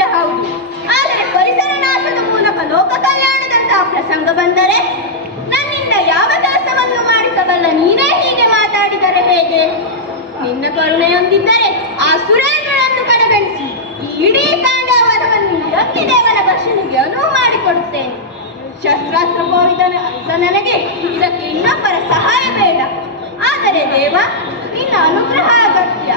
ಸತ್ಯ ಹೌದು. ಆದರೆ ಪರಿಸರ ನಾಶದ ಮೂಲಕ ಲೋಕ ಕಲ್ಯಾಣದಂತಹ ಪ್ರಸಂಗ ಬಂದರೆ ನನ್ನಿಂದ ಯಾವ ಕೆಲಸವನ್ನು ಮಾಡಿಸಬಲ್ಲ? ನೀನೇ ಹೀಗೆ ಮಾತಾಡಿದರೆ ಹೇಗೆ? ನಿನ್ನ ಕರುಣೆಯೊಂದಿದ್ದರೆ ಆ ಸುರೇಂದ್ರನನ್ನು ಕಡೆಗಣಿಸಿ ಈ ಇಡೀ ಕಾಂಡವನವನ್ನು ಅಗ್ನಿದೇವನ ಘರ್ಷಣೆಗೆ ಅನುವು ಮಾಡಿಕೊಡುತ್ತೇನೆ. ಶಸ್ತ್ರಾಸ್ತ್ರ ಕೋವಿದನ ನನಗೆ ಇದಕ್ಕೆ ಇನ್ನೊಬ್ಬರ ಸಹಾಯ ಬೇಡ. ಆದರೆ ದೇವ, ನಿನ್ನ ಅನುಗ್ರಹ ಅಗತ್ಯ.